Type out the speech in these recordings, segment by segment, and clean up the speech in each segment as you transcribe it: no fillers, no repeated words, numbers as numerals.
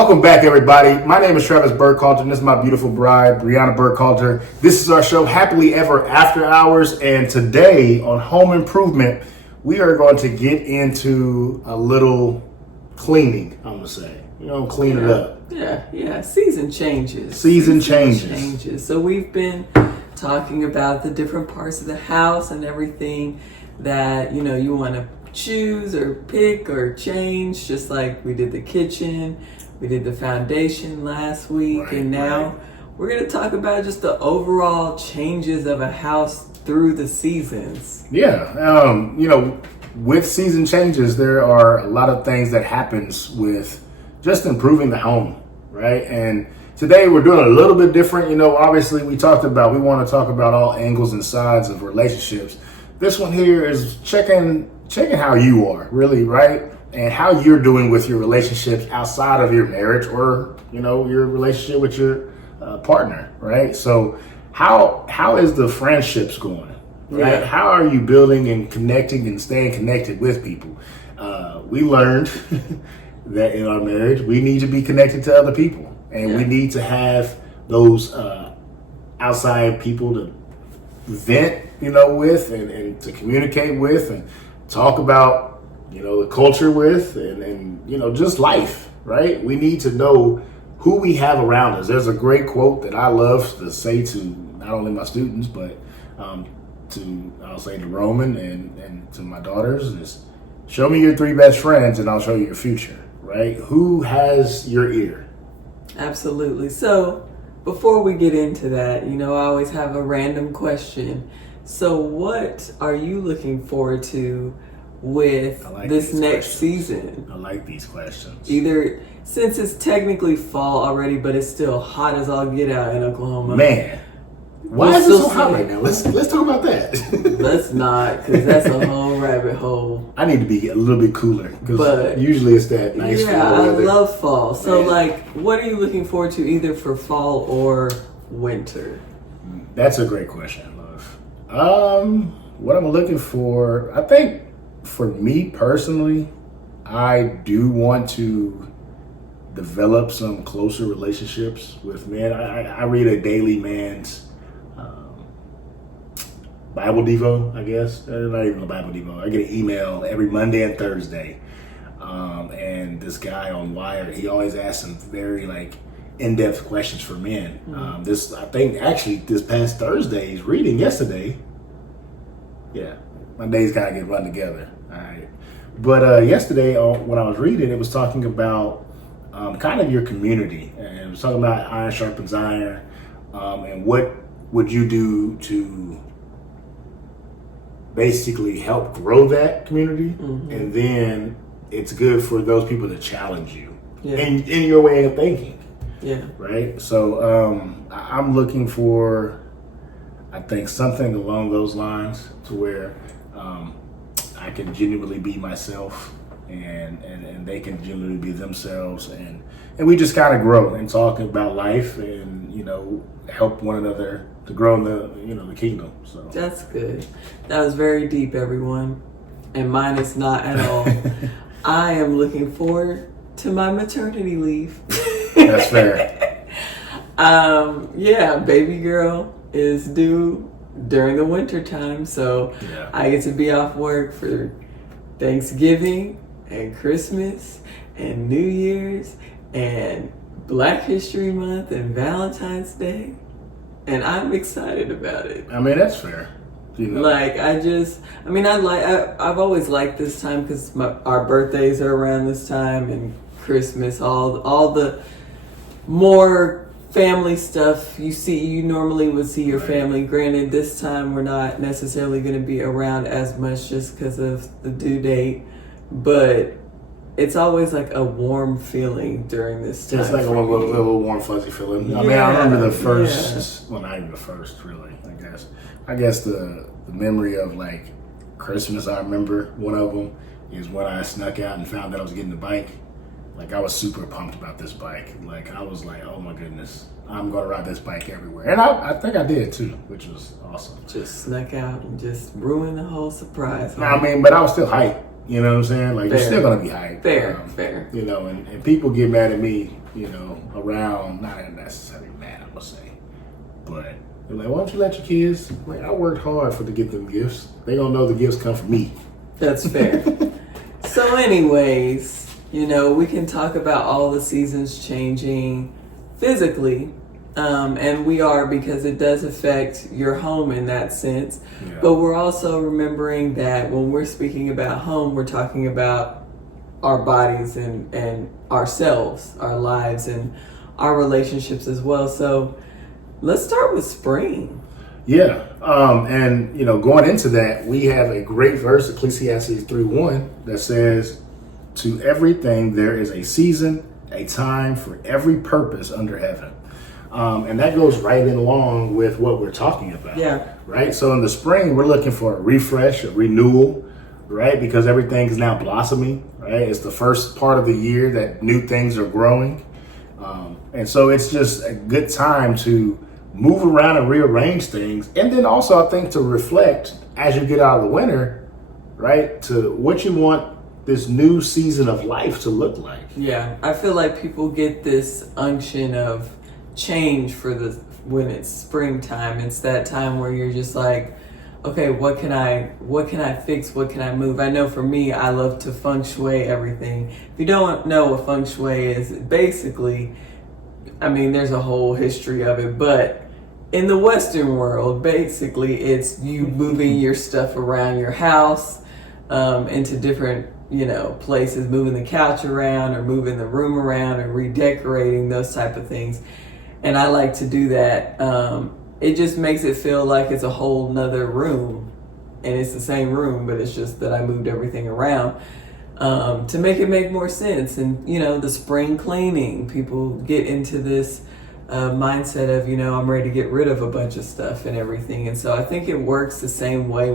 Welcome back, everybody. My name is Travis Burkhalter, and this is my beautiful bride, Brianna Burkhalter. This is our show, Happily Ever After Hours, and today on Home Improvement, we are going to get into a little cleaning, I'm going to say. Clean it up. Yeah. Season changes. Season changes. So we've been talking about the different parts of the house and everything that, you want to choose or pick or change, just like we did the kitchen. We did the foundation last week, and now we're going to talk about just the overall changes of a house through the seasons. Yeah. With season changes, there are a lot of things that happens with just improving the home, right? And today we're doing a little bit different. Obviously we want to talk about all angles and sides of relationships. This one here is checking how you are, really, right? And how you're doing with your relationships outside of your marriage or, your relationship with your partner, right? So how is the friendships going, right? Yeah. How are you building and connecting and staying connected with people? We learned that in our marriage, we need to be connected to other people. And we need to have those outside people to vent, with and to communicate with and talk about the culture with and just life, right? We need to know who we have around us. There's a great quote that I love to say to not only my students, but to Roman and to my daughters is, show me your 3 best friends and I'll show you your future, right? Who has your ear? Absolutely. So before we get into that, I always have a random question. So what are you looking forward to with this next season? I like these questions. Either since it's technically fall already, but it's still hot as all get out in Oklahoma. Man, why is it so hot right now? Let's talk about that. Let's not, because that's a whole rabbit hole. I need to be a little bit cooler because usually it's that nice fall weather. I love fall. So, what are you looking forward to either for fall or winter? That's a great question, love. What I'm looking for, I think, for me personally, I do want to develop some closer relationships with men. I read a daily man's Bible Devo, I guess. Not even a Bible Devo. I get an email every Monday and Thursday. And this guy on Wired, he always asks some very in-depth questions for men. I think actually this past Thursday's reading yesterday. Yeah. My days kind of get run together. All right. But yesterday when I was reading, it was talking about kind of your community. And it was talking about iron sharpens iron. And what would you do to basically help grow that community? Mm-hmm. And then it's good for those people to challenge you in your way of thinking. Yeah. Right? So I'm looking for, I think, something along those lines to where I can genuinely be myself and they can genuinely be themselves and we just kind of grow and talk about life and help one another to grow in the kingdom. So that's good. That was very deep, everyone, and mine is not at all. I am looking forward to my maternity leave. That's fair. Baby girl is due during the winter time, so I get to be off work for Thanksgiving and Christmas and New Year's and Black History Month and Valentine's Day, and I'm excited about it. I mean, that's fair. I've always liked this time because our birthdays are around this time and Christmas, all the more family stuff you normally would see your family. Granted, this time we're not necessarily going to be around as much just because of the due date, but it's always like a warm feeling during this time. It's like a little warm fuzzy feeling. I remember the first, well, not even the first really, I guess the memory of Christmas, I remember one of them is when I snuck out and found out I was getting the bike. I was super pumped about this bike. I was like, oh my goodness, I'm going to ride this bike everywhere. And I think I did too, which was awesome. Just snuck out and just ruined the whole surprise. But I was still hyped. You know what I'm saying? You're still going to be hyped. Fair. And people get mad at me around, not necessarily mad, I would say, but they're like, why don't you let your kids, like, I worked hard to get them gifts. They gonna know the gifts come from me. That's fair. So anyways, we can talk about all the seasons changing physically, and we are, because it does affect your home in that sense. Yeah. But we're also remembering that when we're speaking about home, we're talking about our bodies and ourselves, our lives, and our relationships as well. So let's start with spring. Yeah, and going into that, we have a great verse, Ecclesiastes 3:1, that says, "To everything there is a season, a time for every purpose under heaven." And that goes right in along with what we're talking about. Yeah. Right? So in the spring, we're looking for a refresh, a renewal, right? Because everything is now blossoming, right? It's the first part of the year that new things are growing. And so it's just a good time to move around and rearrange things. And then also, I think, to reflect as you get out of the winter, right? To what you want this new season of life to look like. Yeah. I feel like people get this unction of change when it's springtime. It's that time where you're just like, okay, what can I fix? What can I move? I know for me, I love to feng shui everything. If you don't know what feng shui is, basically, there's a whole history of it, but in the Western world, basically, it's you moving your stuff around your house, into different, places, moving the couch around or moving the room around and redecorating, those type of things. And I like to do that. It just makes it feel like it's a whole nother room, and it's the same room, but it's just that I moved everything around to make it make more sense. And the spring cleaning, people get into this mindset of I'm ready to get rid of a bunch of stuff and everything. And so I think it works the same way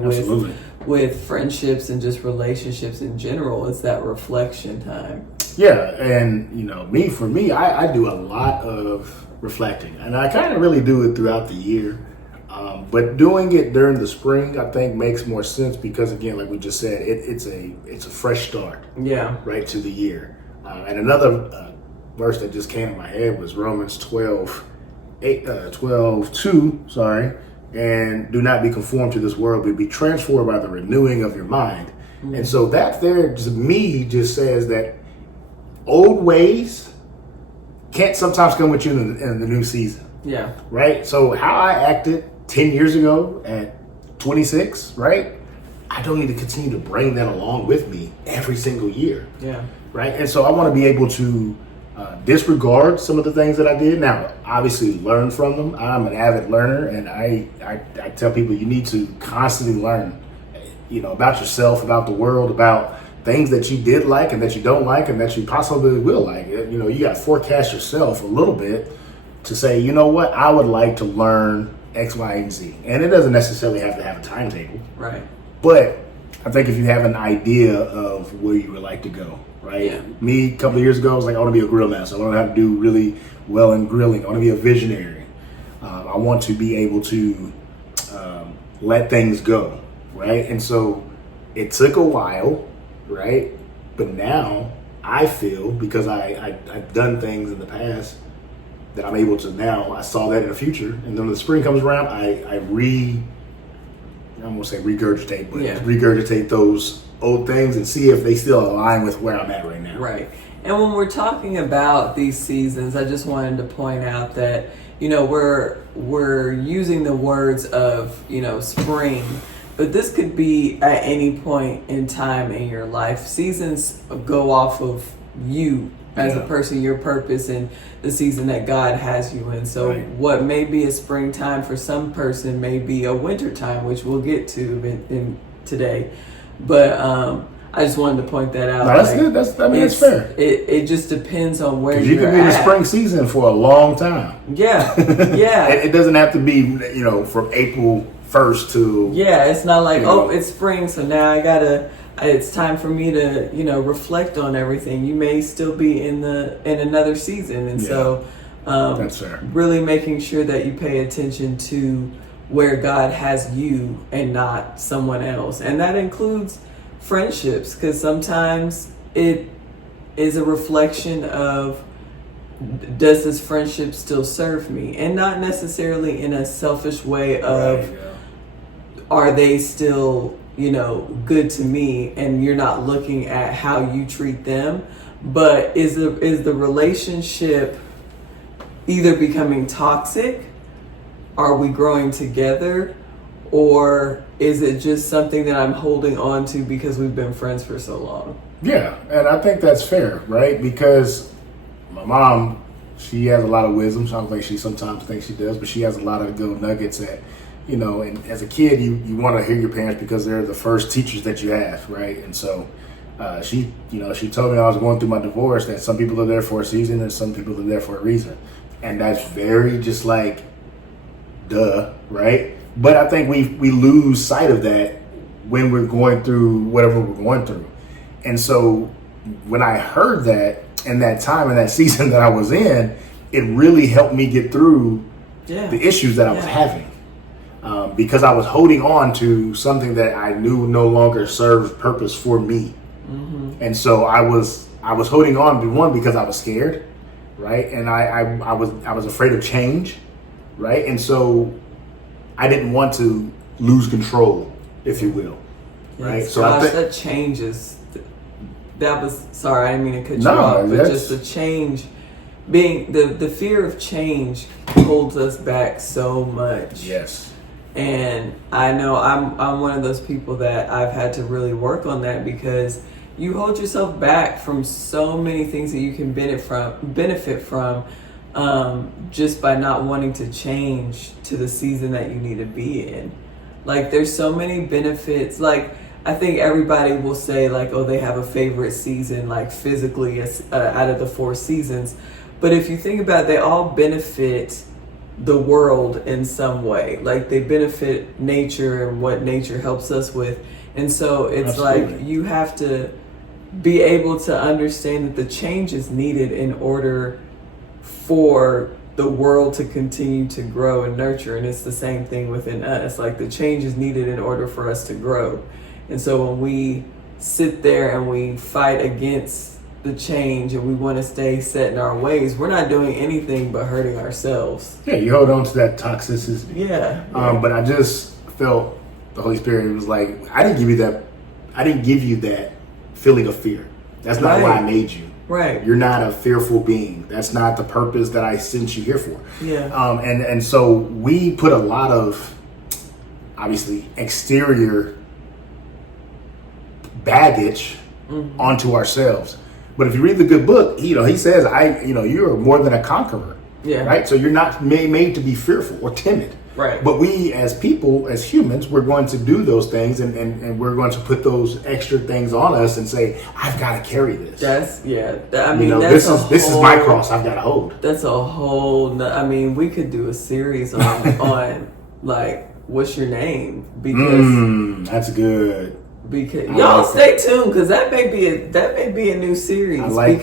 with friendships and just relationships in general. It's that reflection time. Yeah, and for me, I do a lot of reflecting, and I kind of really do it throughout the year, but doing it during the spring, I think, makes more sense because, again, like we just said, it's a fresh start. Yeah. Right to the year. And another verse that just came to my head was Romans 12:2. Sorry, and do not be conformed to this world, but be transformed by the renewing of your mind. Mm-hmm. And so that there, to me, just says that old ways can't sometimes come with you in the new season. Yeah. Right? So how I acted 10 years ago at 26, right? I don't need to continue to bring that along with me every single year. Yeah. Right? And so I want to be able to disregard some of the things that I did. Now, obviously learn from them. I'm an avid learner, and I tell people you need to constantly learn, about yourself, about the world, about things that you did like and that you don't like and that you possibly will like. You got to forecast yourself a little bit to say, you know what, I would like to learn X, Y, and Z. And it doesn't necessarily have to have a timetable. Right. But I think if you have an idea of where you would like to go, right? Yeah. Me, a couple of years ago, I was like, I want to be a grill master. I want to have to do really well in grilling. I want to be a visionary. I want to be able to let things go, right? And so it took a while, right? But now I feel, because I've done things in the past, that I'm able to now, I saw that in the future. And then when the spring comes around, I don't want to say regurgitate, but regurgitate those old things and see if they still align with where I'm at right now. Right. And when we're talking about these seasons, I just wanted to point out that, we're using the words of, spring, but this could be at any point in time in your life. Seasons go off of you as a person, your purpose, and the season that God has you in. So what may be a springtime for some person may be a winter time, which we'll get to in today. But I just wanted to point that out. No, that's good. That's fair. It just depends on where you could be in the spring season for a long time. Yeah, yeah. It doesn't have to be, from April 1st to... Yeah, it's not like, it's spring, so now it's time for me to, reflect on everything. You may still be in another season. And so that's fair. Really making sure that you pay attention to where God has you and not someone else. And that includes friendships, because sometimes it is a reflection of does this friendship still serve me? And not necessarily in a selfish way of, Right, yeah. are they still, good to me, and you're not looking at how you treat them, but is the relationship either becoming toxic? Are we growing together? Or is it just something that I'm holding on to because we've been friends for so long? Yeah, and I think that's fair, right? Because my mom, she has a lot of wisdom. So I don't think she sometimes thinks she does, but she has a lot of good nuggets that, and as a kid, you want to hear your parents because they're the first teachers that you have, right? And so she told me I was going through my divorce that some people are there for a season and some people are there for a reason. And that's very just like, duh, right? But I think we lose sight of that when we're going through whatever we're going through. And so when I heard that in that time, in that season that I was in, it really helped me get through the issues that I was having. Because I was holding on to something that I knew no longer served purpose for me. Mm-hmm. And so I was holding on to one because I was scared, right? And I was afraid of change, right? And so I didn't want to lose control, if you will, right? Yes, so gosh, that changes. That was, sorry, I didn't mean to cut you off, but just the change, being the fear of change holds us back so much. Yes. And I know I'm one of those people that I've had to really work on that, because you hold yourself back from so many things that you can benefit from just by not wanting to change to the season that you need to be in. Like, there's so many benefits. Like, I think everybody will say, like, oh, they have a favorite season, like physically, out of the 4 seasons. But if you think about it, they all benefit the world in some way. Like, they benefit nature and what nature helps us with. And so it's Absolutely. like you have to be able to understand that the change is needed in order for the world to continue to grow and nurture. And it's the same thing within us. Like, the change is needed in order for us to grow. And so when we sit there and we fight against the change and we want to stay set in our ways, we're not doing anything but hurting ourselves. Yeah, you hold on to that toxicity. Yeah. But I just felt the Holy Spirit was like, I didn't give you that feeling of fear. That's not why I made you. Right. You're not a fearful being. That's not the purpose that I sent you here for. Yeah. And so we put a lot of, obviously, exterior baggage onto ourselves. But if you read the good book, he says, you are more than a conqueror. Yeah. Right. So you're not made to be fearful or timid. Right. But we, as people, as humans, we're going to do those things, and we're going to put those extra things on us and say, I've got to carry this. This is my cross I've got to hold. That's a whole, we could do a series on like, what's your name? Because that's good. Because y'all stay tuned, because that may be a new series. I like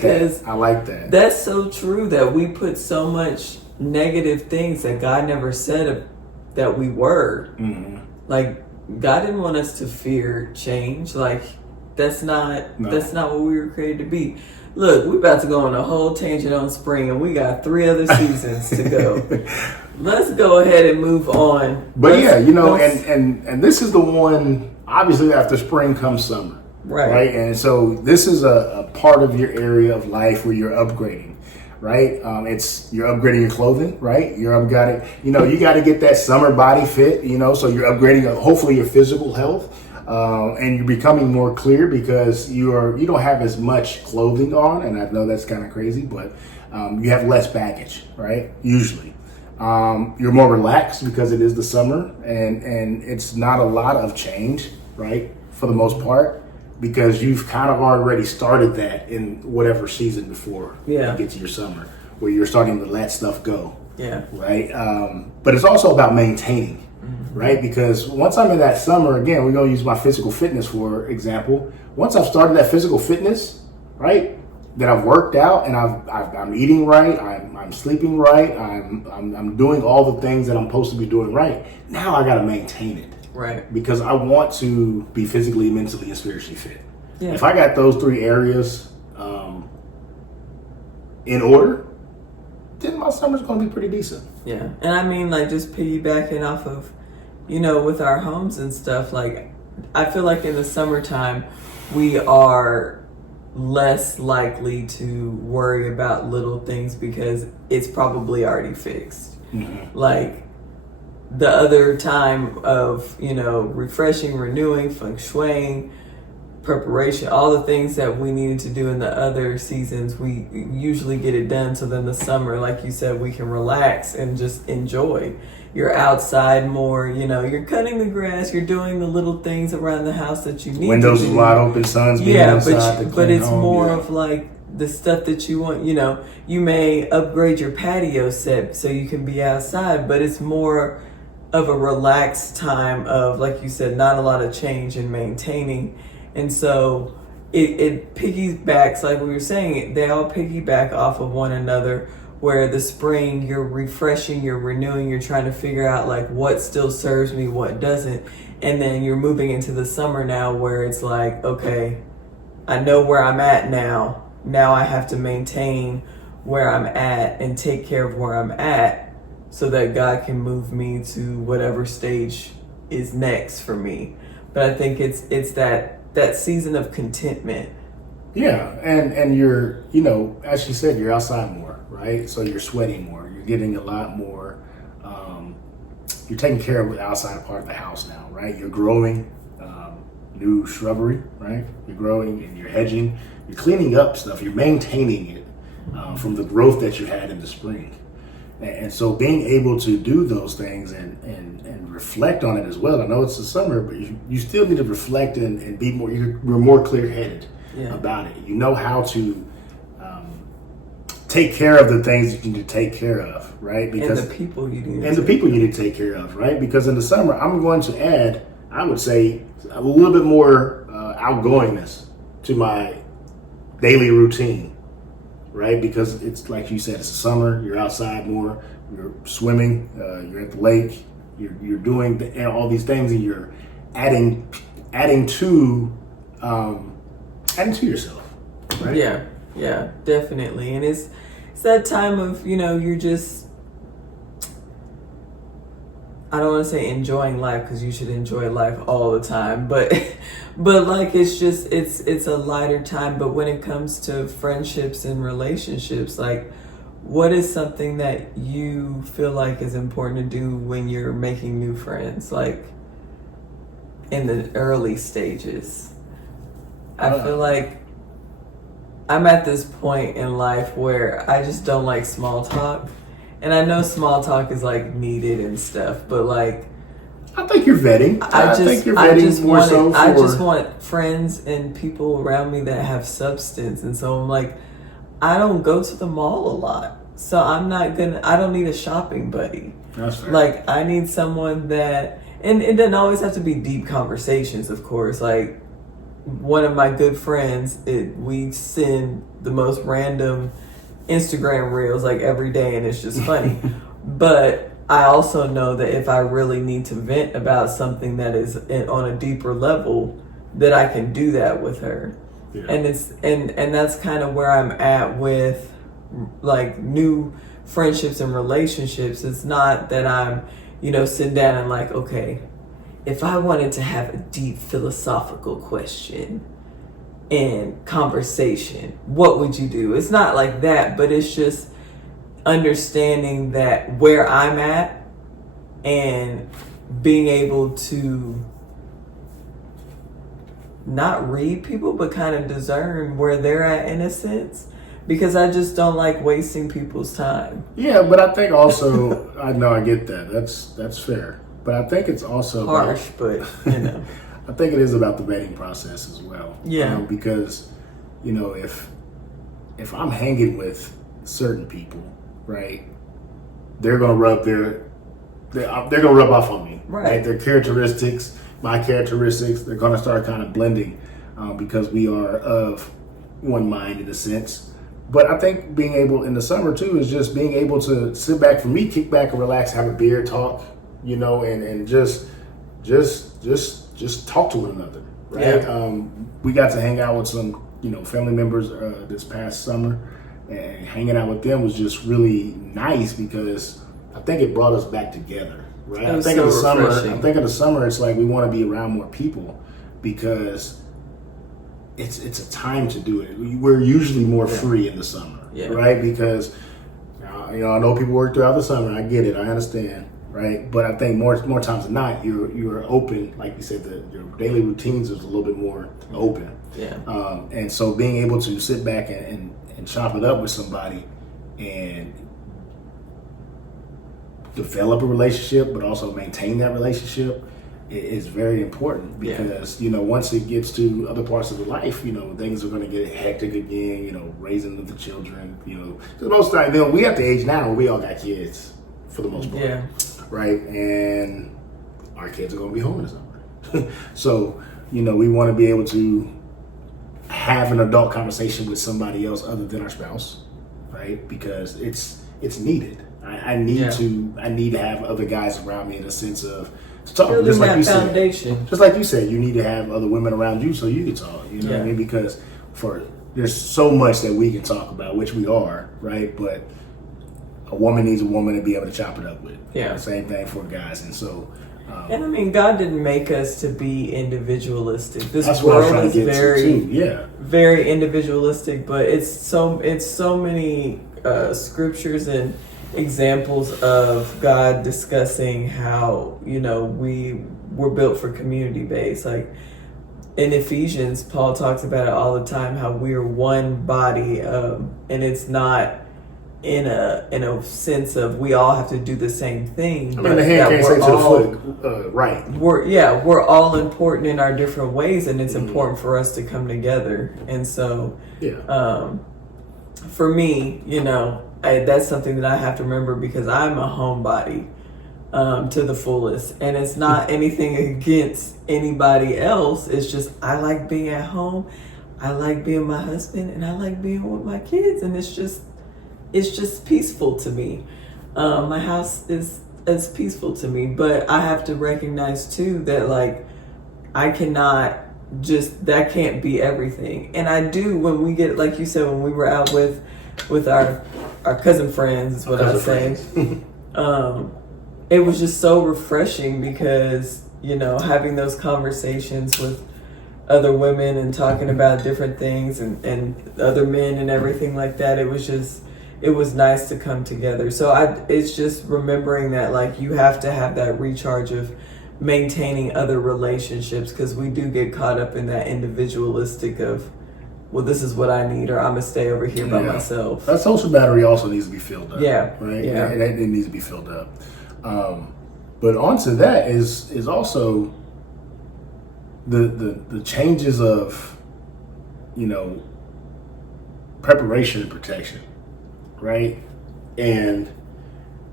that. That's so true, that we put so much negative things that God never said that we were. Mm-hmm. Like, God didn't want us to fear change. Like, that's not what we were created to be. Look, we're about to go on a whole tangent on spring, and we got 3 other seasons to go. Let's go ahead and move on. But and this is the one. Obviously, after spring comes summer, right? And so this is a part of your area of life where you're upgrading, right? You're upgrading your clothing, right? You got to get that summer body fit, so you're upgrading hopefully your physical health, and you're becoming more clear because you don't have as much clothing on, and I know that's kind of crazy, but you have less baggage, right? Usually. You're more relaxed because it is the summer, and it's not a lot of change, right, for the most part, because you've kind of already started that in whatever season before you get to your summer, where you're starting to let stuff go. Yeah. Right. But it's also about maintaining, right? Because once I'm in that summer, again, we're going to use my physical fitness for example. Once I've started that physical fitness, right, that I've worked out and I'm eating right, I'm sleeping right, I'm doing all the things that I'm supposed to be doing right. Now I got to maintain it, right? Because I want to be physically, mentally, and spiritually fit. Yeah. If I got those 3 areas in order, then my summer's going to be pretty decent. Yeah. And I mean, like, just piggybacking off of, with our homes and stuff, like, I feel like in the summertime, we are less likely to worry about little things because it's probably already fixed. Mm-hmm. Like, the other time of, refreshing, renewing, feng shuiing, preparation, all the things that we needed to do in the other seasons, we usually get it done. So then the summer, like you said, we can relax and just enjoy. You're outside more, you're cutting the grass, you're doing the little things around the house that you need Windows to do. wide open, sun's being inside. But it's home, more of like the stuff that you want, you may upgrade your patio set so you can be outside, but it's more of a relaxed time of, like you said, not a lot of change in maintaining. And so it piggybacks, like we were saying, they all piggyback off of one another, where the spring, you're refreshing, you're renewing, you're trying to figure out like what still serves me, what doesn't. And then you're moving into the summer now where it's like, okay, I know where I'm at now. Now I have to maintain where I'm at and take care of where I'm at so that God can move me to whatever stage is next for me. But I think it's that season of contentment. Yeah, and you're, as she said, you're outside more, right? So you're sweating more. You're getting a lot more. You're taking care of the outside part of the house now, right? You're growing new shrubbery, right? You're growing and you're hedging. You're cleaning up stuff. You're maintaining it from the growth that you had in the spring. And so being able to do those things and reflect on it as well. I know it's the summer, but you still need to reflect and be more, we're more clear-headed about it. You know how to take care of the things that you need to take care of, right? Because and the people you need to take care of, right? Because in the summer, I'm going to add, I would say, a little bit more outgoingness to my daily routine, right? Because it's like you said, it's the summer, you're outside more, you're swimming, you're at the lake, you're doing all these things, and you're adding to yourself, right? Yeah, definitely. And it's that time of, you're just, I don't want to say enjoying life, because you should enjoy life all the time, but like it's just it's a lighter time. But when it comes to friendships and relationships, like, what is something that you feel like is important to do when you're making new friends, like in the early stages? I feel like I'm at this point in life where I just don't like small talk. And I know small talk is like needed and stuff, but like, I think you're vetting. I just want friends and people around me that have substance. And so I'm like, I don't go to the mall a lot. So I don't need a shopping buddy. That's fair. Like, I need someone that, and it doesn't always have to be deep conversations, of course. Like, one of my good friends, we send the most random Instagram reels like every day, and it's just funny. But I also know that if I really need to vent about something that is on a deeper level, that I can do that with her. Yeah. And that's kind of where I'm at with like new friendships and relationships. It's not that I'm, sitting down and like, okay, if I wanted to have a deep philosophical question and conversation, what would you do? It's not like that, but it's just understanding that where I'm at and being able to not read people, but kind of discern where they're at in a sense, because I just don't like wasting people's time. Yeah, but I think also, I know I get that. That's fair. But I think it's also harsh, but I think it is about the vetting process as well. Yeah. Because, if I'm hanging with certain people, right, they're gonna rub off on me. Right. Their characteristics, my characteristics, they're gonna start kind of blending because we are of one mind in a sense. But I think being able in the summer too is just being able to sit back, for me, kick back and relax, have a beer, talk, and just talk to one another, right? Yeah. We got to hang out with some, family members this past summer, and hanging out with them was just really nice because I think it brought us back together, right? I think in the summer, it's like we want to be around more people because it's a time to do it. We're usually more free in the summer, right? Because I know people work throughout the summer. I get it. I understand, right? But I think more times than not, you're open. Like you said, your daily routines is a little bit more open. Yeah. And so being able to sit back and chop it up with somebody and develop a relationship, but also maintain that relationship is very important because, once it gets to other parts of the life, things are going to get hectic again, raising the children, because most of the time, we at the age now where we all got kids for the most part, right? And our kids are going to be home in the summer. So, we want to be able to have an adult conversation with somebody else other than our spouse, right? Because it's needed. I need to have other guys around me in a sense of to talk. Building Just like that you foundation. said, just like you said, you need to have other women around you so you can talk. You know what I mean? Because there's so much that we can talk about, which we are, right? But a woman needs a woman to be able to chop it up with. Yeah. Same thing for guys, and so. And I mean, God didn't make us to be individualistic. This what I was world trying is to get to, very individualistic. But it's so many scriptures and examples of God discussing how we were built for community based. Like in Ephesians, Paul talks about it all the time. How we are one body, and it's not in a sense of we all have to do the same thing. I mean, the hand can't say to the foot, right? We're all important in our different ways, and it's important for us to come together. And so, for me, that's something that I have to remember because I'm a homebody to the fullest, and it's not anything against anybody else. It's just I like being at home, I like being my husband, and I like being with my kids, and it's just peaceful to me. My house is peaceful to me, but I have to recognize too that like I cannot that can't be everything. And I do when we get, like you said, when we were out with our cousin friends is what I was saying. It was just so refreshing because having those conversations with other women and talking about different things and other men and everything like that, it was nice to come together. So it's just remembering that like you have to have that recharge of maintaining other relationships, because we do get caught up in that individualistic of, well, this is what I need, or I'm gonna stay over here by myself. That social battery also needs to be filled up. Yeah. Right? Yeah. It needs to be filled up. But onto that is also the changes of preparation and protection. Right? And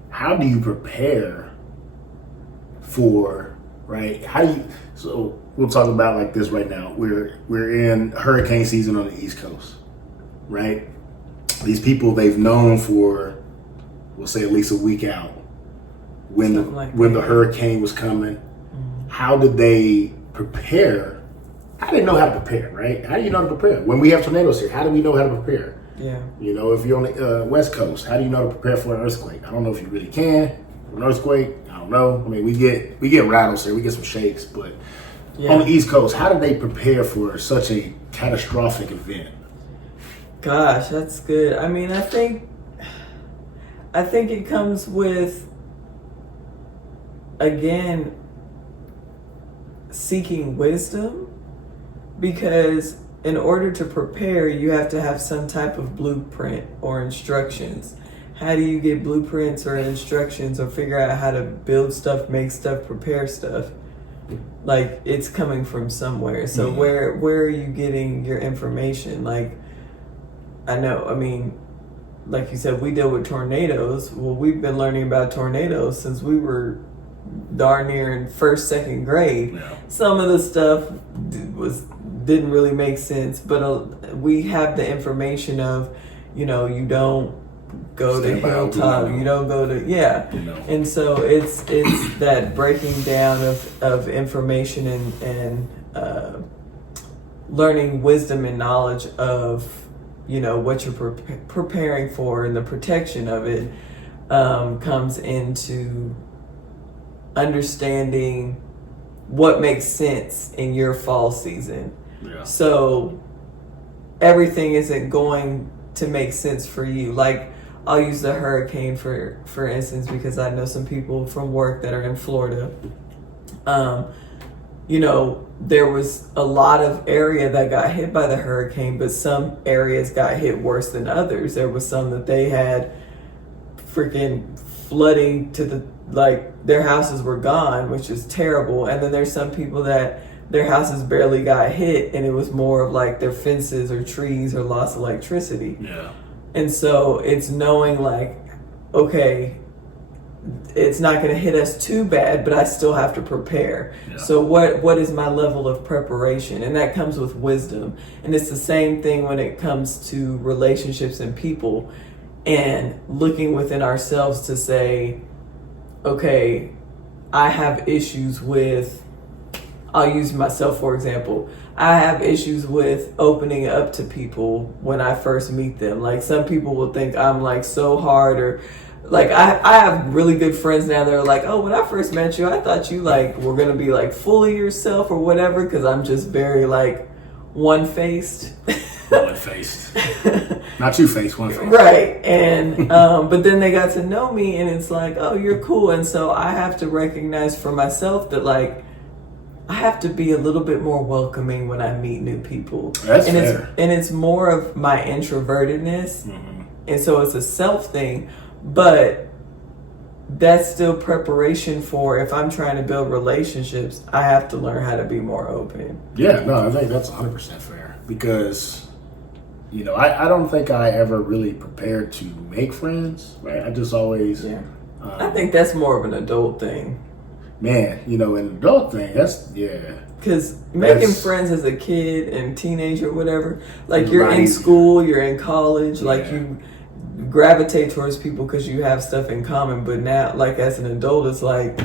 how do you prepare for, right? So we'll talk about like this right now. We're in hurricane season on the East Coast, right? These people they've known for, we'll say at least a week out when the hurricane was coming. Mm-hmm. How did they prepare? I didn't know how to prepare, right? How do you know how to prepare? When we have tornadoes here, how do we know how to prepare? Yeah. If you're on the West Coast, how do you know to prepare for an earthquake? I don't know if you really can. For an earthquake, I don't know. I mean, we get rattles here, we get some shakes, but on the East Coast, how do they prepare for such a catastrophic event? Gosh, that's good. I mean, I think it comes with, again, seeking wisdom, because in order to prepare, you have to have some type of blueprint or instructions. How do you get blueprints or instructions or figure out how to build stuff, make stuff, prepare stuff? Like, it's coming from somewhere. So where are you getting your information? Like, like you said, we deal with tornadoes. Well, we've been learning about tornadoes since we were darn near in first, second grade. Yeah. Some of the stuff didn't really make sense, but we have the information of, you don't go to hilltop, you don't go to and so it's that breaking down of information and learning wisdom and knowledge of what you're preparing for and the protection of it comes into understanding what makes sense in your fall season. Yeah. So everything isn't going to make sense for you. Like, I'll use the hurricane for instance, because I know some people from work that are in Florida. There was a lot of area that got hit by the hurricane, but some areas got hit worse than others. There was some that they had freaking flooding to their houses were gone, which is terrible. And then there's some people that their houses barely got hit, and it was more of like their fences or trees or lost electricity. Yeah. And so it's knowing okay, it's not going to hit us too bad, but I still have to prepare. Yeah. So what is my level of preparation? And that comes with wisdom. And it's the same thing when it comes to relationships and people, and looking within ourselves to say, okay, I have issues with, I'll use myself for example. I have issues with opening up to people when I first meet them. Like, some people will think I'm so hard, or I have really good friends now that are like, oh, when I first met you, I thought you were gonna be full of yourself or whatever, because I'm just very one-faced. One-faced. Not two-faced, one-faced. Right. And but then they got to know me, and it's oh, you're cool. And so I have to recognize for myself that I have to be a little bit more welcoming when I meet new people. That's and fair. It's more of my introvertedness. Mm-hmm. And so it's a self thing, but that's still preparation for, if I'm trying to build relationships, I have to learn how to be more open. Yeah, no, I think that's 100% fair, because I don't think I ever really prepared to make friends, right? I just always... Yeah. I think that's more of an adult thing. Man, an adult thing, that's, yeah. Because making friends as a kid and teenager, whatever, you're in Right. school, you're in college, Yeah. you gravitate towards people because you have stuff in common. But now, as an adult, it's Where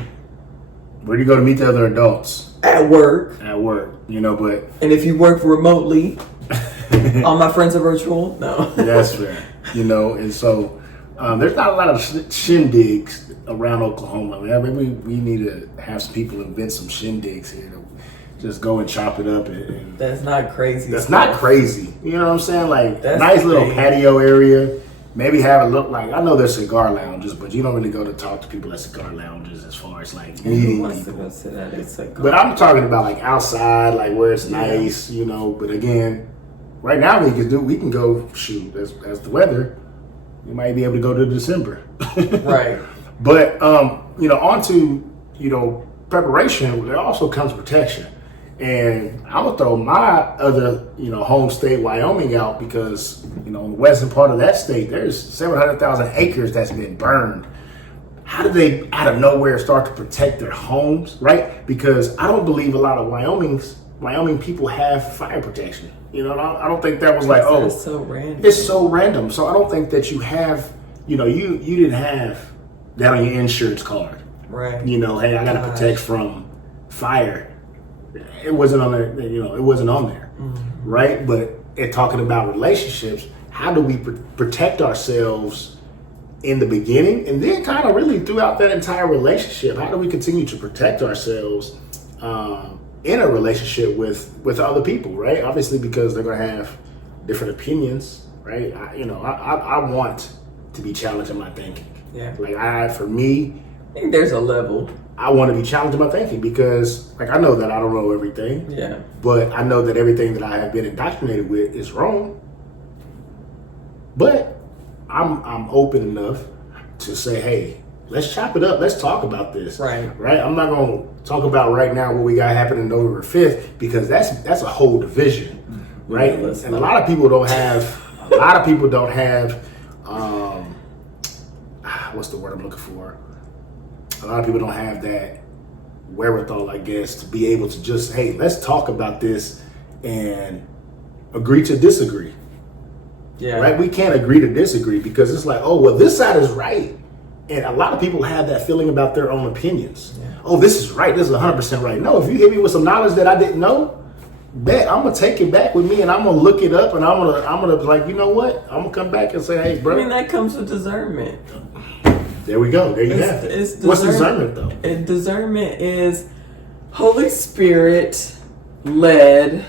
do you go to meet the other adults? at work. At work, but... And if you work remotely, all my friends are virtual. No. That's fair. And so there's not a lot of shindigs around Oklahoma. I mean, we need to have some people invent some shindigs here to just go and chop it up. And That's not crazy. that's not crazy. You know what I'm saying? That's Nice the little thing. patio area. Maybe have it look I know there's cigar lounges, but you don't really go to talk to people at cigar lounges as far as Who meeting wants to people. go sit at a cigar? But I'm talking about outside, where it's Yeah. nice, But again, right now we can go shoot as the weather. We might be able to go to December. Right. But on to preparation. There also comes protection, and I'm gonna throw my other home state, Wyoming, out, because in the western part of that state, there's 700,000 acres that's been burned. How do they out of nowhere start to protect their homes, right? Because I don't believe a lot of Wyoming people have fire protection. I don't think that was That's so random. it's so random. So I don't think that you have, you didn't have that on your insurance card. Right. Hey, I got to Gosh. protect from fire. It wasn't on there. It wasn't on there, Mm-hmm. right? But talking about relationships, how do we protect ourselves in the beginning, and then kind of really throughout that entire relationship? How do we continue to protect ourselves in a relationship with other people, right? Obviously, because they're going to have different opinions, right? I want to be challenged in my thinking. Yeah. For me, I think there's a level. I want to be challenged in my thinking, because I know that I don't know everything, Yeah. but I know that everything that I have been indoctrinated with is wrong. But I'm open enough to say, hey, let's chop it up. Let's talk about this. Right. Right. I'm not going to talk about right now what we got happening November 5th, because that's a whole division, right? Yeah, let's and a not. lot of people don't have. What's the word I'm looking for? A lot of people don't have that wherewithal, I guess, to be able to just, hey, let's talk about this and agree to disagree. Yeah. Right? We can't agree to disagree, because it's oh, well, this side is right. And a lot of people have that feeling about their own opinions. Yeah. Oh, this is right. This is 100% right. No, if you hit me with some knowledge that I didn't know, bet I'm gonna take it back with me, and I'm gonna look it up, and I'm gonna like, you know what? I'm gonna come back and say, hey, bro. I mean, that comes with discernment. There we go. There you have it. What's discernment though? Discernment is Holy Spirit led.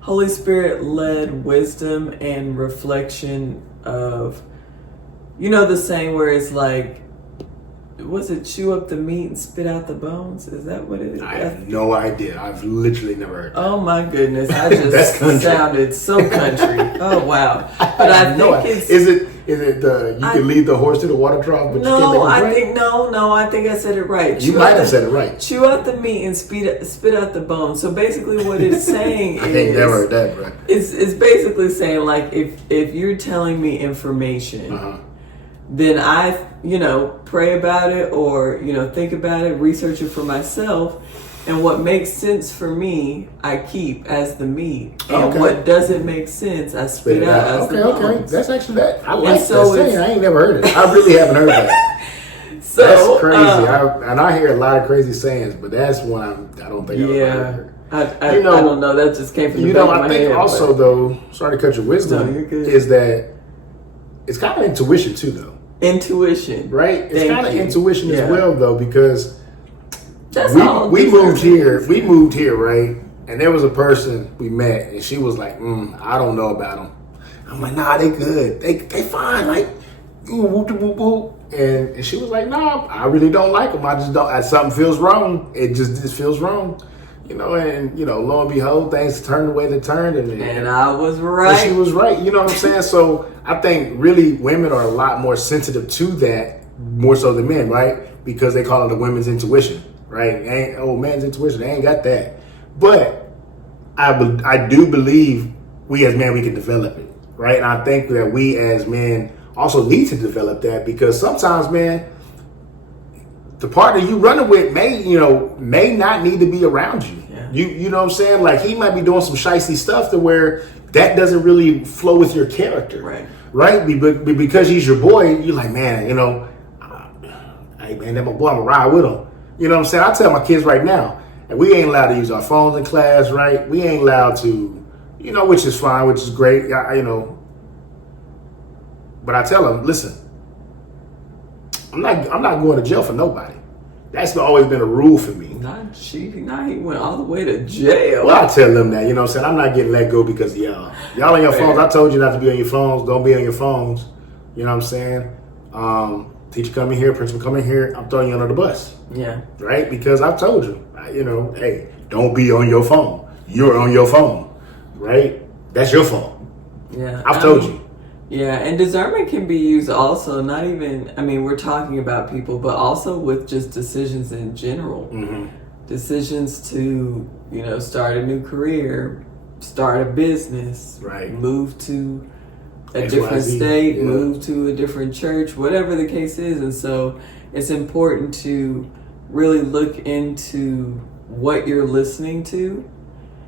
Holy Spirit led wisdom and reflection of, the saying where it's like, was it chew up the meat and spit out the bones? Is that what it is? I have no idea. I've literally never heard that. Oh my goodness. I just sounded so country. Oh wow. But I think it's... Is it the you can lead the horse to the water trough, but no, you can't I drink? think I think I said it right. You might have said it right. Chew out the meat and spit out the bones. So basically what it's saying I ain't never heard that, bro. It's basically saying like if you're telling me information, then I, pray about it or, think about it, research it for myself. And what makes sense for me, I keep as the meat. And what doesn't make sense, I spit out as the bones. Okay. That's actually that. I like that saying. I ain't never heard it. I really haven't heard that. So, that's crazy. I hear a lot of crazy sayings, but that's one I don't think I've ever heard. I don't know. That just came from the back of my head. I think also, though, sorry to cut your wisdom, is that it's kind of intuition, too, though. Intuition. Right? It's kind of intuition as well, though, because we moved here, right? And there was a person we met, and she was like, I don't know about them. I'm like, nah, they good. They fine. Like, whoop, whoop, whoop. And she was like, nah, I really don't like them. I just don't. Something feels wrong. It just feels wrong. And lo and behold, things turned the way they turned. And I was right. And she was right. You know what I'm saying? So I think really women are a lot more sensitive to that, more so than men, right? Because they call it the women's intuition, right? Man's intuition. They ain't got that. But I do believe we as men, we can develop it, right? And I think that we as men also need to develop that, because sometimes, man, the partner you running with may not need to be around you. Yeah. You know what I'm saying? Like, he might be doing some shicey stuff to where that doesn't really flow with your character. Right? Because he's your boy, you're like, man, hey man, that my boy, I'm gonna ride with him. You know what I'm saying? I tell my kids right now, and we ain't allowed to use our phones in class, right? We ain't allowed to, which is fine, which is great, but I tell them, listen, I'm not going to jail for nobody. That's always been a rule for me. He went all the way to jail. Well, I tell them that, what I'm saying? I'm not getting let go because y'all on your phones. I told you not to be on your phones. Don't be on your phones. You know what I'm saying? Teacher come in here, principal come in here, I'm throwing you under the bus. Yeah. Right? Because I've told you, hey, don't be on your phone. You're on your phone. Right? That's your phone. Yeah. I've told you. Yeah, and discernment can be used also, not even, we're talking about people, but also with just decisions in general. Mm-hmm. Decisions to, start a new career, start a business, right? Move to a different state, move to a different church, whatever the case is. And so it's important to really look into what you're listening to.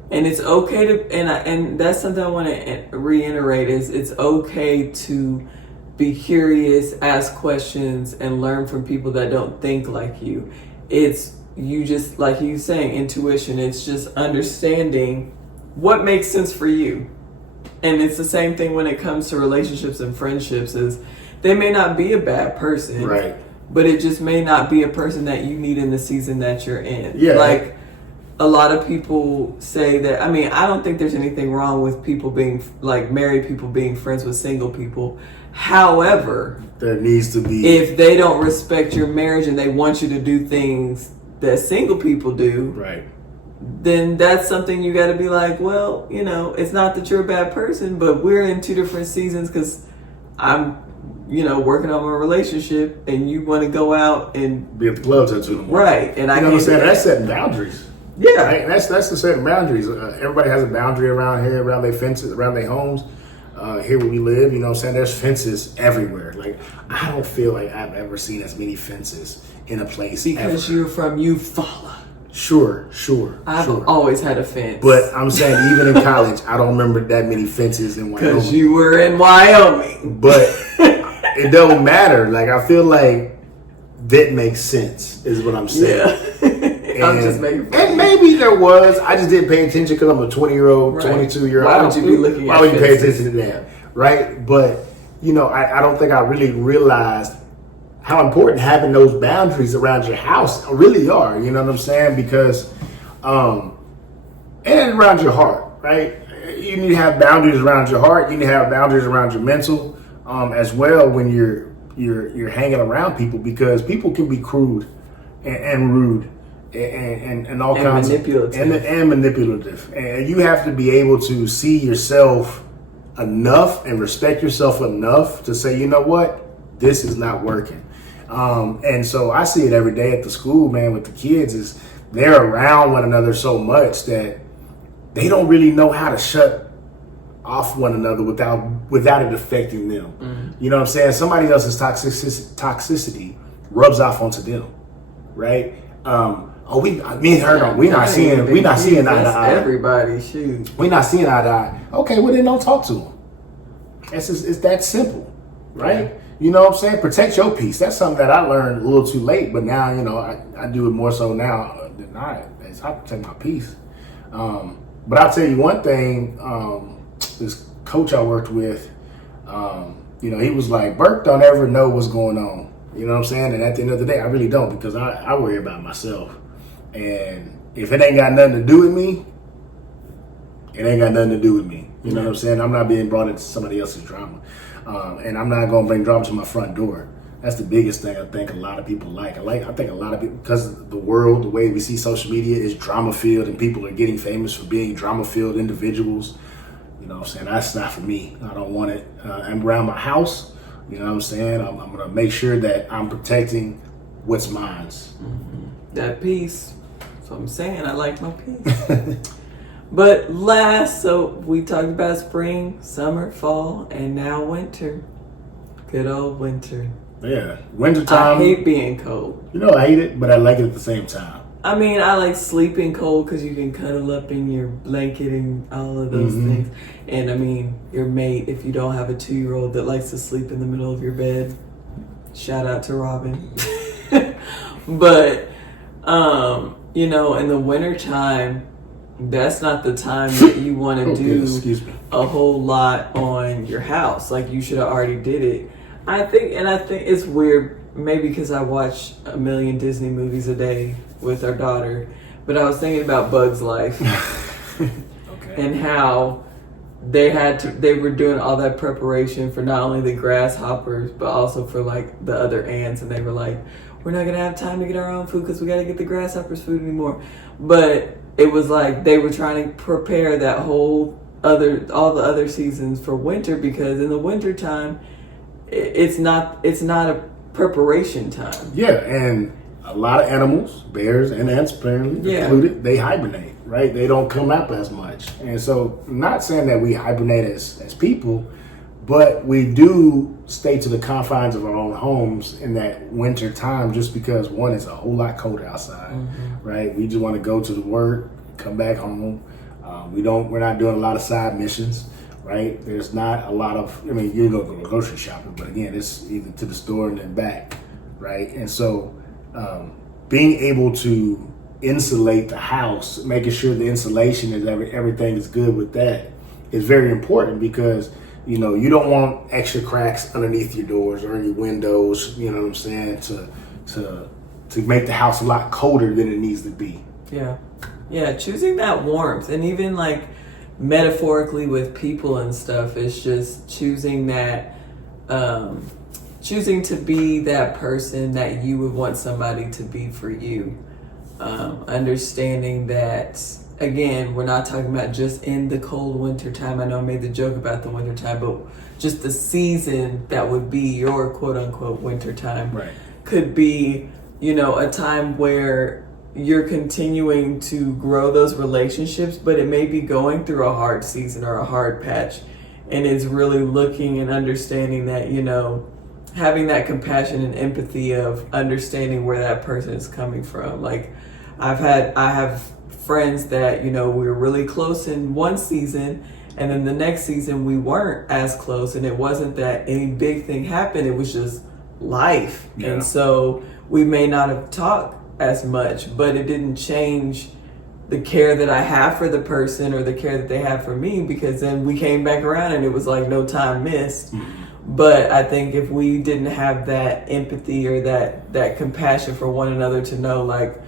And it's okay to, and that's something I want to reiterate, is it's okay to be curious, ask questions, and learn from people that don't think like you. It's, you just, like you saying, intuition. It's just understanding what makes sense for you. And it's the same thing when it comes to relationships and friendships, is they may not be a bad person. Right. But it just may not be a person that you need in the season that you're in. Yeah. Like, a lot of people say that, I don't think there's anything wrong with people being, like, married people being friends with single people. However, there needs to be, if they don't respect your marriage and they want you to do things that single people do, right, then that's something you got to be like, well, it's not that you're a bad person, but we're in two different seasons, because I'm, working on my relationship, and you want to go out and be at the club till 2 in the morning. Right. And I know what I'm saying? That's setting boundaries. Yeah, right? That's the setting boundaries. Everybody has a boundary around here, around their fences, around their homes. Here where we live, you know what I'm saying? There's fences everywhere. Like, I don't feel like I've ever seen as many fences in a place. Because you're from Eufaula. Sure. I've always had a fence. But I'm saying, even in college, I don't remember that many fences in Wyoming. Because you were in Wyoming. But it don't matter. Like, I feel like that makes sense, is what I'm saying. Yeah. I'm just making fun. And maybe there was. I just didn't pay attention because I'm a 20-year-old, 22-year-old. Why would you be looking at Why would you pay fences? attention to that? Right? But, I don't think I really realized how important having those boundaries around your house really are. You know what I'm saying? Because, and around your heart, right? You need to have boundaries around your heart. You need to have boundaries around your mental, as well when you're hanging around people, because people can be crude and rude and all kinds manipulative. And manipulative. And you have to be able to see yourself enough and respect yourself enough to say, you know what, this is not working. And so I see it every day at the school, man, with the kids, is they're around one another so much that they don't really know how to shut off one another without it affecting them. Mm-hmm. You know what I'm saying? Somebody else's toxicity rubs off onto them, right? Me and her, we're not seeing eye to eye. Everybody, shoot. We're not seeing eye to eye. Okay, well then don't talk to them. It's that simple, right? Yeah. You know what I'm saying? Protect your peace. That's something that I learned a little too late, but now, I do it more so now than not. I protect my peace. But I'll tell you one thing, this coach I worked with, he was like, Burke don't ever know what's going on. You know what I'm saying? And at the end of the day, I really don't, because I worry about myself. And if it ain't got nothing to do with me, it ain't got nothing to do with me. You know what I'm saying? I'm not being brought into somebody else's drama. And I'm not going to bring drama to my front door. That's the biggest thing I think a lot of people like. I think a lot of people, because the world, the way we see social media is drama-filled, and people are getting famous for being drama-filled individuals. You know what I'm saying? That's not for me. I don't want it. I'm around my house. You know what I'm saying? I'm going to make sure that I'm protecting what's mine. Mm-hmm. That peace. That's what I'm saying. I like my peace. But so we talked about spring, summer, fall, and now winter. Good old winter. Yeah, wintertime. I hate being cold. I hate it, but I like it at the same time. I mean, I like sleeping cold because you can cuddle up in your blanket and all of those things. And I mean, your mate, if you don't have a 2-year-old that likes to sleep in the middle of your bed, shout out to Robin. But, in the wintertime, that's not the time that you want to do a whole lot on your house. Like, you should have already did it. I think it's weird, maybe because I watch a million Disney movies a day with our daughter, but I was thinking about Bug's Life. Okay. And how they were doing all that preparation for not only the grasshoppers, but also for like the other ants, and they were like, we're not gonna have time to get our own food because we got to get the grasshoppers food anymore. But it was like they were trying to prepare that all the other seasons for winter, because in the winter time, it's not a preparation time. Yeah, and a lot of animals, bears and ants apparently included, they hibernate, right? They don't come up as much. And so, I'm not saying that we hibernate as people, but we do stay to the confines of our own homes in that winter time, just because, one, it's a whole lot colder outside, right? We just want to go to the work, come back home. We're not doing a lot of side missions. Right? There's not a lot of, you go grocery shopping, but again, it's either to the store and then back, right? And so being able to insulate the house, making sure the insulation is everything is good with that, is very important, because, you don't want extra cracks underneath your doors or in your windows, you know what I'm saying, to make the house a lot colder than it needs to be. Yeah. Yeah, choosing that warmth, and even like metaphorically with people and stuff, it's just choosing to be that person that you would want somebody to be for you. Understanding that, again, we're not talking about just in the cold winter time. I know I made the joke about the winter time, but just the season that would be your quote unquote winter time, right, could be, a time where you're continuing to grow those relationships, but it may be going through a hard season or a hard patch, and it's really looking and understanding that, having that compassion and empathy of understanding where that person is coming from. Like, I have friends that, we were really close in one season, and then the next season we weren't as close, and it wasn't that any big thing happened, it was just life. Yeah. And so we may not have talked as much, but it didn't change the care that I have for the person or the care that they have for me, because then we came back around and it was like no time missed. But I think if we didn't have that empathy or that compassion for one another to know, like,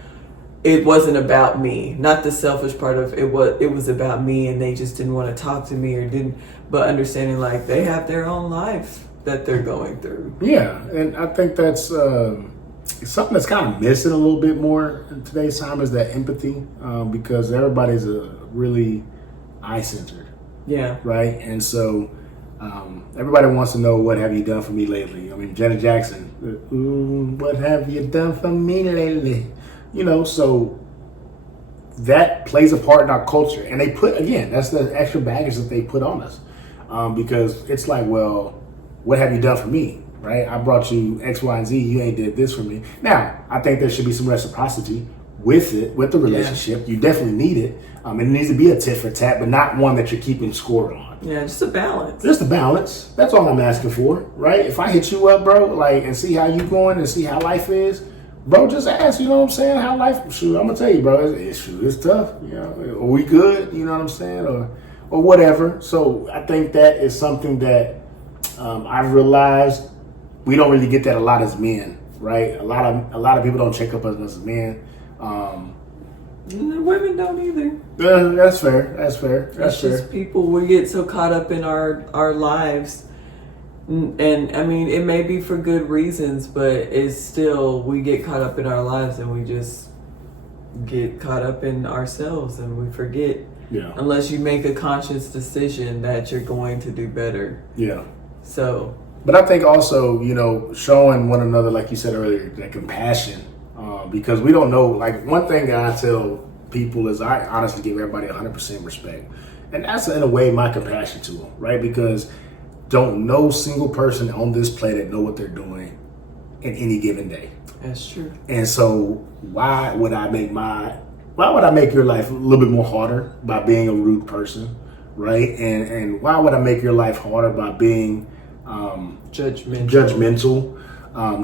it wasn't about me, not the selfish part of it, was about me, and they just didn't want to talk to me or didn't, but understanding like they have their own life that they're going through. Yeah, and I think that's something that's kind of missing a little bit more in today's time, is that empathy, because everybody's really eye-centered. Yeah. Right? And so everybody wants to know, what have you done for me lately? I mean, Janet Jackson, what have you done for me lately? You know, so that plays a part in our culture. And they put, again, that's the extra baggage that they put on us. Because it's like, well, what have you done for me? Right? I brought you X, Y, and Z. You ain't did this for me. Now, I think there should be some reciprocity with it, with the relationship. You definitely need it. It needs to be a tit for tat, but not one that you're keeping score on. Yeah, just a balance. Just a balance. That's all I'm asking for, right? If I hit you up, bro, like, and see how you going and see how life is, bro, just ask, you know what I'm saying? How life, shoot, I'm gonna tell you, bro, it's tough. You know, are we good? You know what I'm saying? Or whatever. So I think that is something that I've realized we don't really get that a lot as men, right? A lot of people don't check up on us as men. Women don't either. That's fair. That's fair. It's just people, we get so caught up in our lives. And I mean, it may be for good reasons, but it's still, we get caught up in our lives and we just get caught up in ourselves and we forget. Yeah. Unless you make a conscious decision that you're going to do better. Yeah. So. But I think also, you know, showing one another, like you said earlier, that compassion. Because we don't know, like, one thing that I tell people is I honestly give everybody 100% respect. And that's, in a way, my compassion to them, right? Because don't no single person on this planet know what they're doing in any given day. That's true. And so why would I make your life a little bit more harder by being a rude person, right? And why would I make your life harder by being judgmental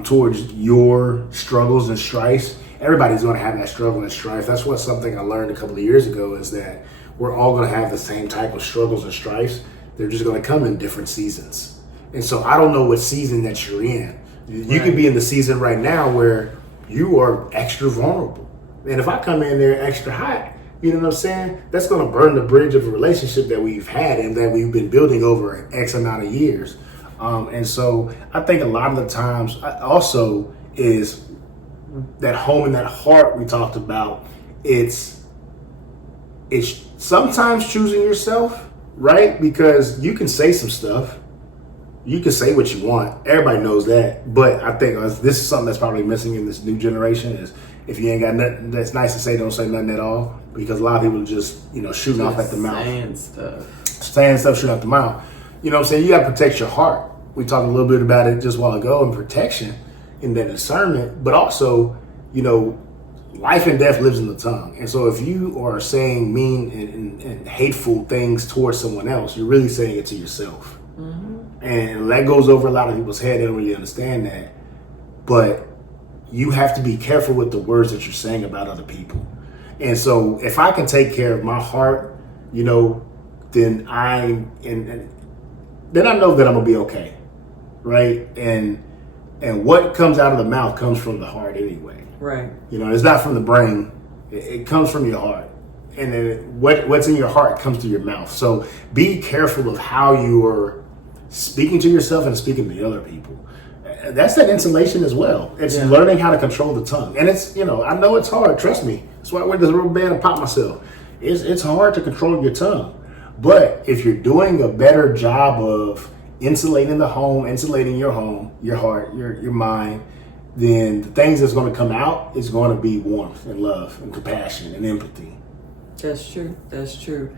towards your struggles and strifes? Everybody's going to have that struggle and strife. That's what something I learned a couple of years ago, is that we're all going to have the same type of struggles and strifes. They're just going to come in different seasons. And so I don't know what season that you're in. You could be in the season right now where you are extra vulnerable. And if I come in there extra hot, you know what I'm saying? That's going to burn the bridge of a relationship that we've had and that we've been building over X amount of years. And so I think a lot of the times also is that home and that heart we talked about. It's sometimes choosing yourself, right? Because you can say some stuff. You can say what you want. Everybody knows that. But I think this is something that's probably missing in this new generation, is if you ain't got nothing that's nice to say, don't say nothing at all. Because a lot of people are just, shooting off at the mouth. Saying stuff, shooting out the mouth. You know what I'm saying? You got to protect your heart. We talked a little bit about it just a while ago, in protection, in that discernment. But also, life and death lives in the tongue. And so if you are saying mean and hateful things towards someone else, you're really saying it to yourself. Mm-hmm. And that goes over a lot of people's head. They don't really understand that. But you have to be careful with the words that you're saying about other people. And so if I can take care of my heart, then I know that I'm going to be okay. Right? And what comes out of the mouth comes from the heart anyway. Right. It's not from the brain. It comes from your heart. And then what's in your heart comes to your mouth. So be careful of how you are speaking to yourself and speaking to other people. That's that insulation as well. It's learning how to control the tongue. And it's, I know it's hard. Trust me. That's why I wear this rubber band and pop myself. It's hard to control your tongue. But if you're doing a better job of insulating the home, insulating your home, your heart, your mind, then the things that's going to come out is going to be warmth and love and compassion and empathy. That's true. That's true.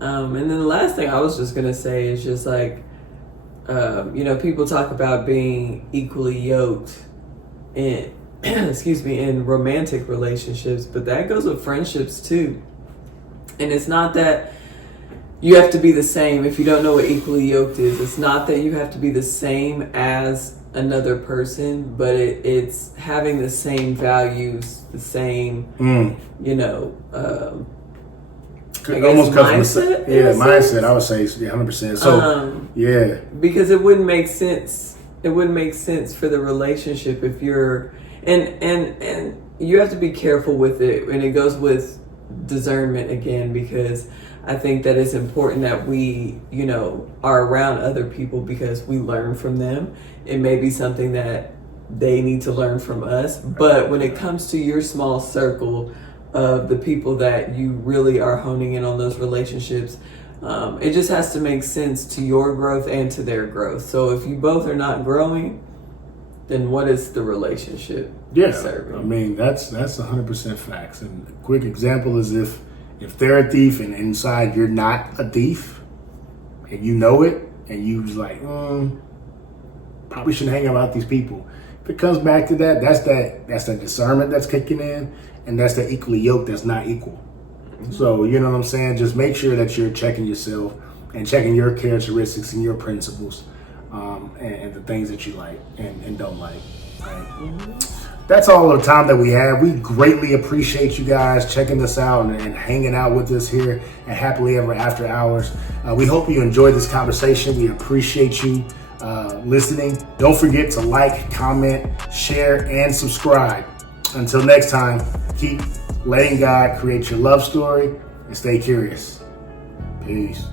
And then the last thing I was just going to say is just like, people talk about being equally yoked in, in romantic relationships, but that goes with friendships too. And it's not that you have to be the same. If you don't know what equally yoked is, it's not that you have to be the same as another person, but it's having the same values, the same, you know, I guess almost mindset. Mindset. I would say 100%. So yeah, because it wouldn't make sense. It wouldn't make sense for the relationship if you're and you have to be careful with it, and it goes with discernment again, because I think that it's important that we, you know, are around other people because we learn from them. It may be something that they need to learn from us, but when it comes to your small circle of the people that you really are honing in on those relationships, it just has to make sense to your growth and to their growth. So if you both are not growing, then what is the relationship serving? I mean, that's 100% facts. And a quick example is if they're a thief and inside you're not a thief and you know it, and you was like, probably shouldn't hang out with these people. If it comes back to that, that's that discernment that's kicking in, and that's the equally yoked that's not equal. So, you know what I'm saying? Just make sure that you're checking yourself and checking your characteristics and your principles, and the things that you like and don't like. Right? That's all the time that we have. We greatly appreciate you guys checking this out and hanging out with us here at Happily Ever After Hours. We hope you enjoyed this conversation. We appreciate you listening. Don't forget to like, comment, share, and subscribe. Until next time, keep letting God create your love story and stay curious. Peace.